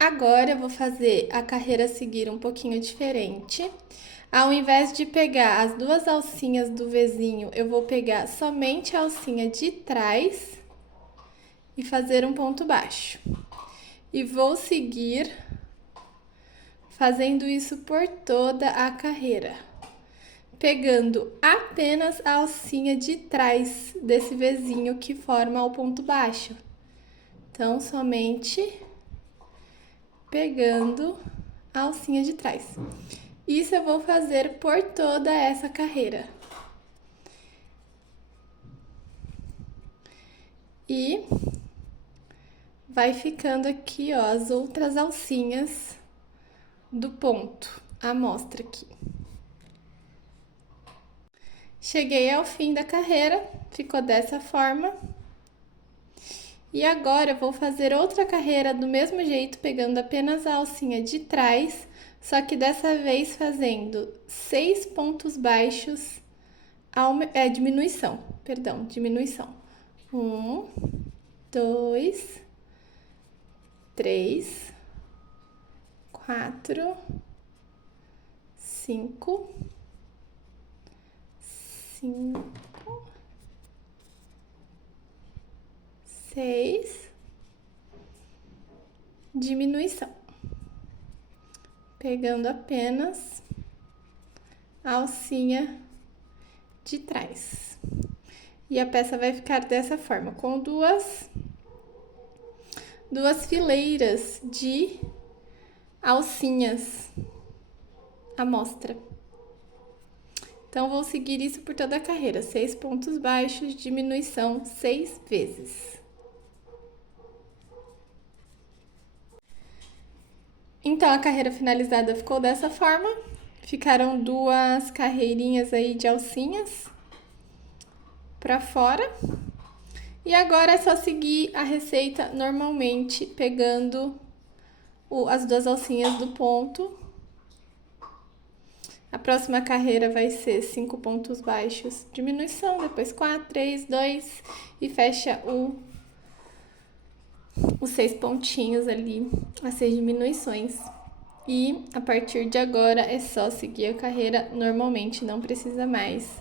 Agora eu vou fazer a carreira seguir um pouquinho diferente. Ao invés de pegar as duas alcinhas do Vzinho, eu vou pegar somente a alcinha de trás e fazer um ponto baixo. E vou seguir fazendo isso por toda a carreira, pegando apenas a alcinha de trás desse Vzinho que forma o ponto baixo. Então, somente pegando a alcinha de trás. Isso eu vou fazer por toda essa carreira. E vai ficando aqui, ó, as outras alcinhas do ponto, a mostra aqui. Cheguei ao fim da carreira, ficou dessa forma. E agora eu vou fazer outra carreira do mesmo jeito, pegando apenas a alcinha de trás, só que dessa vez fazendo 6 pontos baixos, diminuição. 1, 2, 3, 4, 5, 6, diminuição. Pegando apenas a alcinha de trás. E a peça vai ficar dessa forma, com duas fileiras de alcinhas à mostra. Então, vou seguir isso por toda a carreira. 6 pontos baixos, diminuição 6 vezes. Então, a carreira finalizada ficou dessa forma. Ficaram duas carreirinhas aí de alcinhas pra fora. E agora é só seguir a receita normalmente, pegando as duas alcinhas do ponto. A próxima carreira vai ser 5 pontos baixos, diminuição, depois 4, 3, 2 e fecha os 6 pontinhos ali, as 6 diminuições. E a partir de agora é só seguir a carreira normalmente, não precisa mais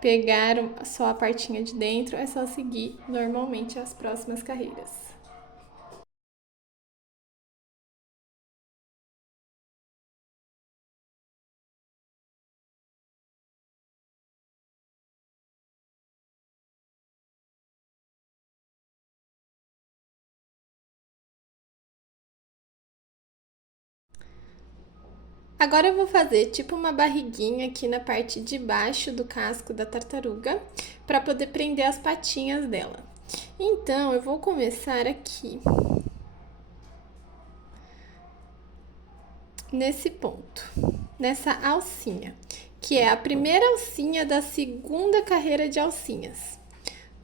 pegar só a partinha de dentro, é só seguir normalmente as próximas carreiras. Agora eu vou fazer tipo uma barriguinha aqui na parte de baixo do casco da tartaruga, para poder prender as patinhas dela. Então, eu vou começar aqui, nesse ponto, nessa alcinha, que é a primeira alcinha da segunda carreira de alcinhas.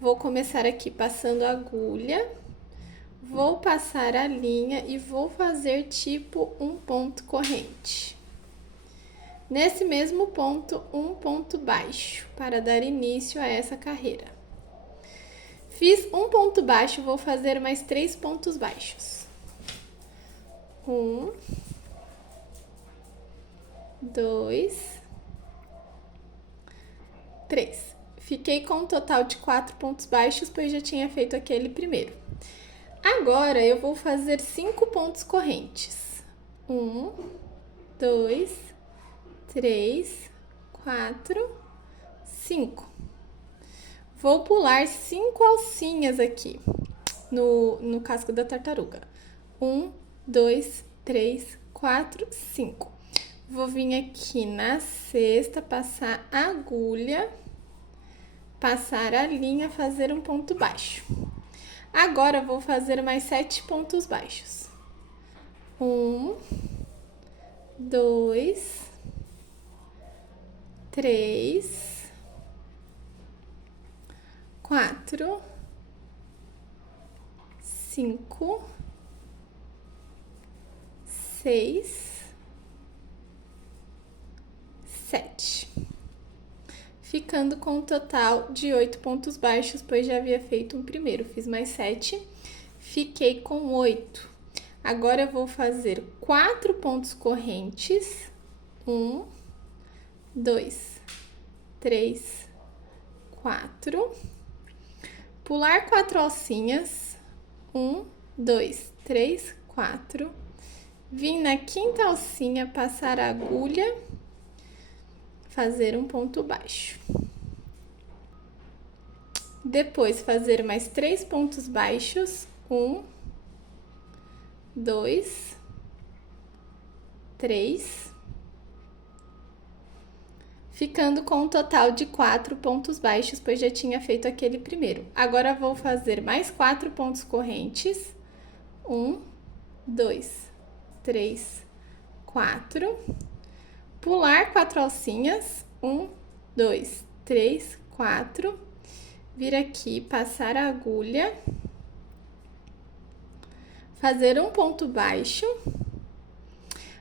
Vou começar aqui passando a agulha, vou passar a linha e vou fazer tipo um ponto corrente. Nesse mesmo ponto, um ponto baixo, para dar início a essa carreira. Fiz um ponto baixo, vou fazer mais 3 pontos baixos. 1, 2, 3. Fiquei com um total de 4 pontos baixos, pois já tinha feito aquele primeiro. Agora, eu vou fazer 5 pontos correntes. 1, 2, 3, 4, 5. Vou pular 5 alcinhas aqui no casco da tartaruga. 1, 2, 3, 4, 5. Vou vir aqui na sexta, passar a agulha, passar a linha, fazer um ponto baixo. Agora, vou fazer mais 7 pontos baixos. 1, 2, 3, 4, 5, 6, 7. Ficando com um total de 8 pontos baixos, pois já havia feito um primeiro. Fiz mais 7, fiquei com 8. Agora eu vou fazer 4 pontos correntes. 1, 2, 3, 4. Pular 4 alcinhas. 1, 2, 3, 4. Vim na quinta alcinha, passar a agulha, fazer um ponto baixo. Depois, fazer mais 3 pontos baixos. 1, 2, 3. Ficando com um total de 4 pontos baixos, pois já tinha feito aquele primeiro. Agora, vou fazer mais 4 pontos correntes. 1, 2, 3, 4. Pular 4 alcinhas. 1, 2, 3, 4. Vir aqui, passar a agulha. Fazer um ponto baixo.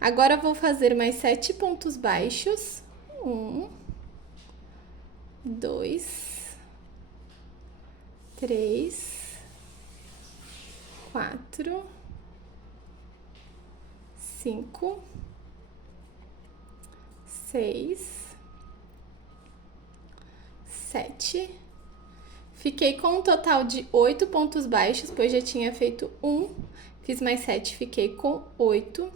Agora, vou fazer mais 7 pontos baixos. 1, 2, 3, 4, 5, 6, 7. Fiquei com um total de 8 pontos baixos, pois já tinha feito 1. Fiz mais 7, fiquei com 8.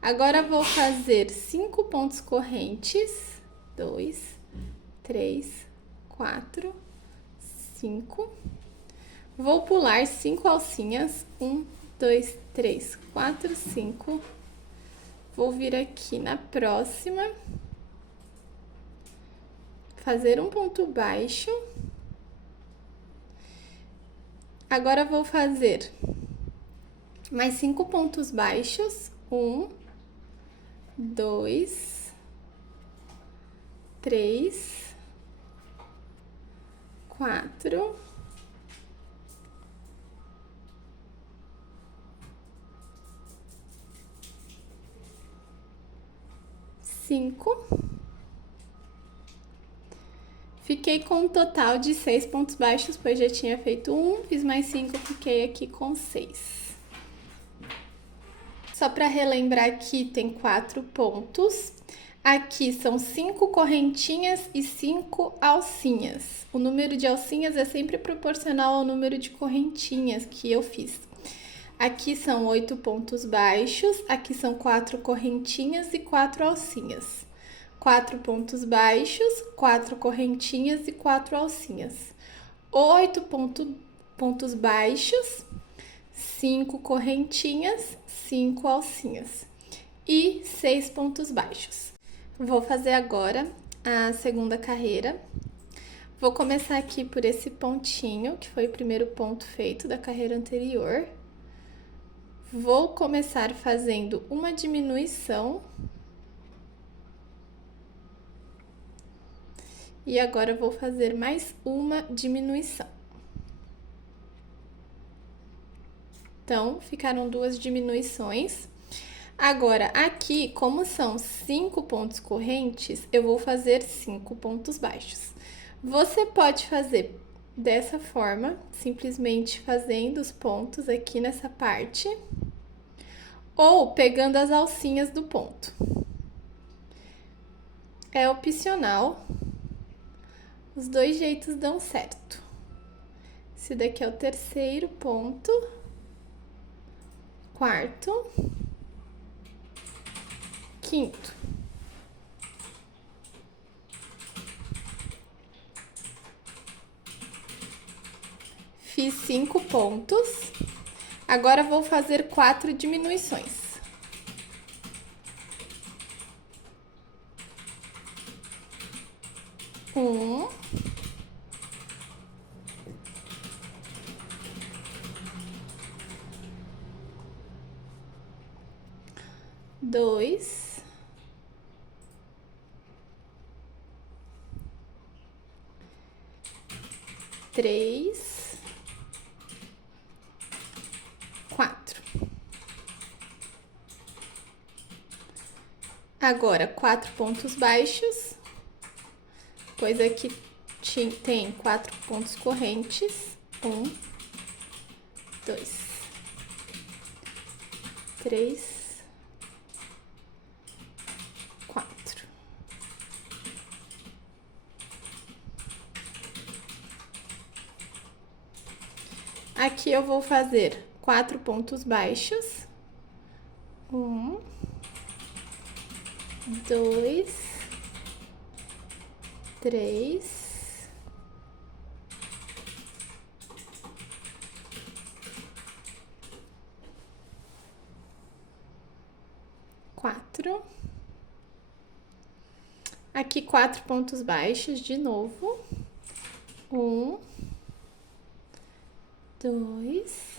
Agora, vou fazer 5 pontos correntes. 2, 3, 4, 5. Vou pular 5 alcinhas. 1, 2, 3, 4, 5. Vou vir aqui na próxima. Fazer um ponto baixo. Agora, vou fazer mais 5 pontos baixos. 1, 2, 3, 4, 5. Fiquei com um total de 6 pontos baixos, pois já tinha feito 1, fiz mais 5, fiquei aqui com 6. Só para relembrar, aqui tem 4 pontos. Aqui são 5 correntinhas e 5 alcinhas. O número de alcinhas é sempre proporcional ao número de correntinhas que eu fiz. Aqui são 8 pontos baixos, aqui são 4 correntinhas e 4 alcinhas. 4 pontos baixos, 4 correntinhas e 4 alcinhas. 8 pontos baixos, 5 correntinhas, 5 alcinhas e 6 pontos baixos. Vou fazer agora a segunda carreira. Vou começar aqui por esse pontinho, que foi o primeiro ponto feito da carreira anterior. Vou começar fazendo uma diminuição. E agora, vou fazer mais uma diminuição. Então, ficaram 2 diminuições. Agora, aqui, como são 5 pontos correntes, eu vou fazer 5 pontos baixos. Você pode fazer dessa forma, simplesmente fazendo os pontos aqui nessa parte, ou pegando as alcinhas do ponto. É opcional, os dois jeitos dão certo. Esse daqui é o terceiro ponto, quarto, quinto. Fiz 5 pontos. Agora, vou fazer 4 diminuições. Um, dois, três, 4. Agora, 4 pontos baixos, pois aqui tem 4 pontos correntes. 1, 2, 3, 4. Aqui eu vou fazer 4 pontos baixos. 1, 2, 3, 4. Aqui 4 pontos baixos de novo. 1, 2,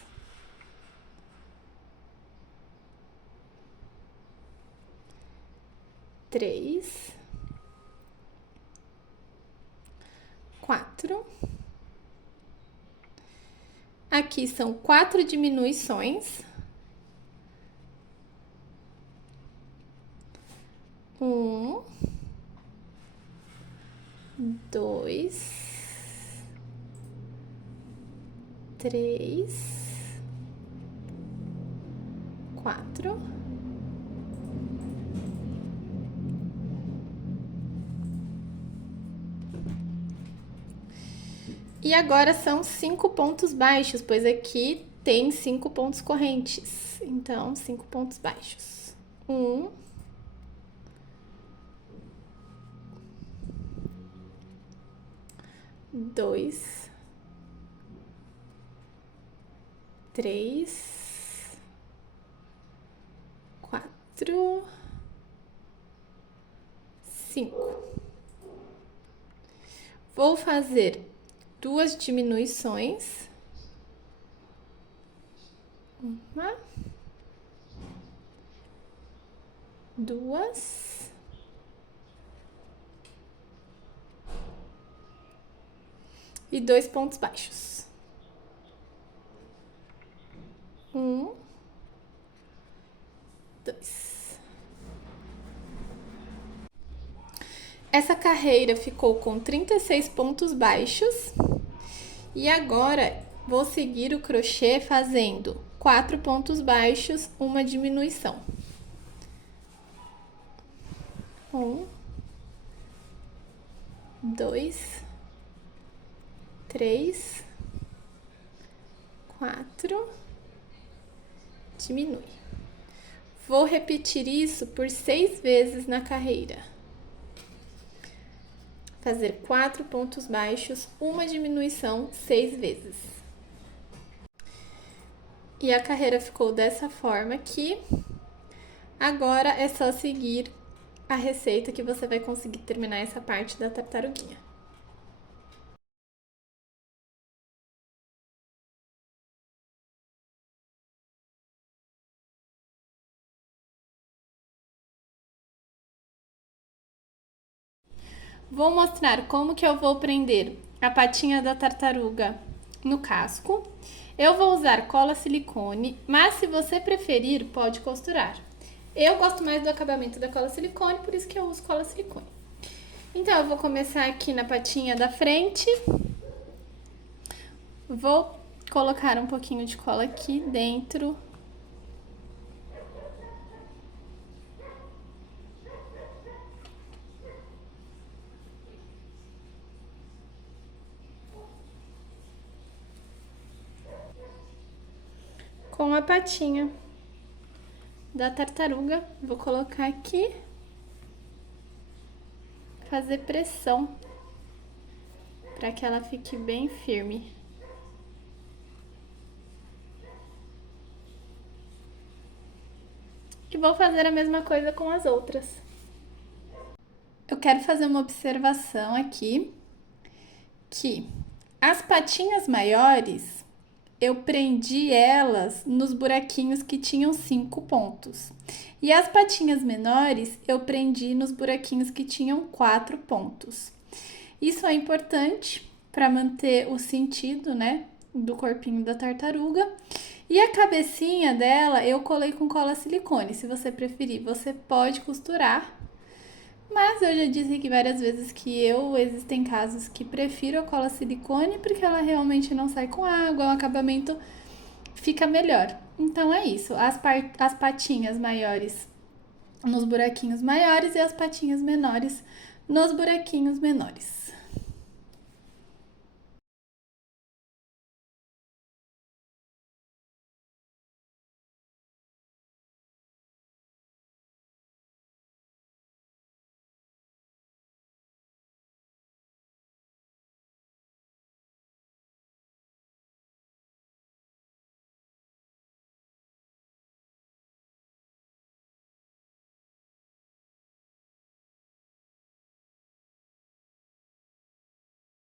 3, 4. Aqui são 4 diminuições. 1, 2, 3, 4. E agora são 5 pontos baixos, pois aqui tem 5 pontos correntes. Então, 5 pontos baixos. 1, 2, 3, 4, 5. Vou fazer 2 diminuições. 1, 2. E 2 pontos baixos. 1, 2. Essa carreira ficou com 36 pontos baixos. E agora, vou seguir o crochê fazendo 4 pontos baixos, uma diminuição. 1, 2, 3, 4, diminui. Vou repetir isso por 6 vezes na carreira. Fazer 4 pontos baixos, uma diminuição 6 vezes. E a carreira ficou dessa forma aqui. Agora é só seguir a receita que você vai conseguir terminar essa parte da tartaruguinha. Vou mostrar como que eu vou prender a patinha da tartaruga no casco. Eu vou usar cola silicone, mas se você preferir, pode costurar. Eu gosto mais do acabamento da cola silicone, por isso que eu uso cola silicone. Então, eu vou começar aqui na patinha da frente. Vou colocar um pouquinho de cola aqui dentro. Com a patinha da tartaruga, vou colocar aqui, fazer pressão para que ela fique bem firme. E vou fazer a mesma coisa com as outras. Eu quero fazer uma observação aqui, que as patinhas maiores, eu prendi elas nos buraquinhos que tinham 5 pontos. E as patinhas menores, eu prendi nos buraquinhos que tinham 4 pontos. Isso é importante para manter o sentido, né, do corpinho da tartaruga. E a cabecinha dela, eu colei com cola silicone. Se você preferir, você pode costurar. Mas eu já disse aqui várias vezes que existem casos que prefiro a cola silicone porque ela realmente não sai com água, o acabamento fica melhor. Então é isso, as patinhas maiores nos buraquinhos maiores e as patinhas menores nos buraquinhos menores.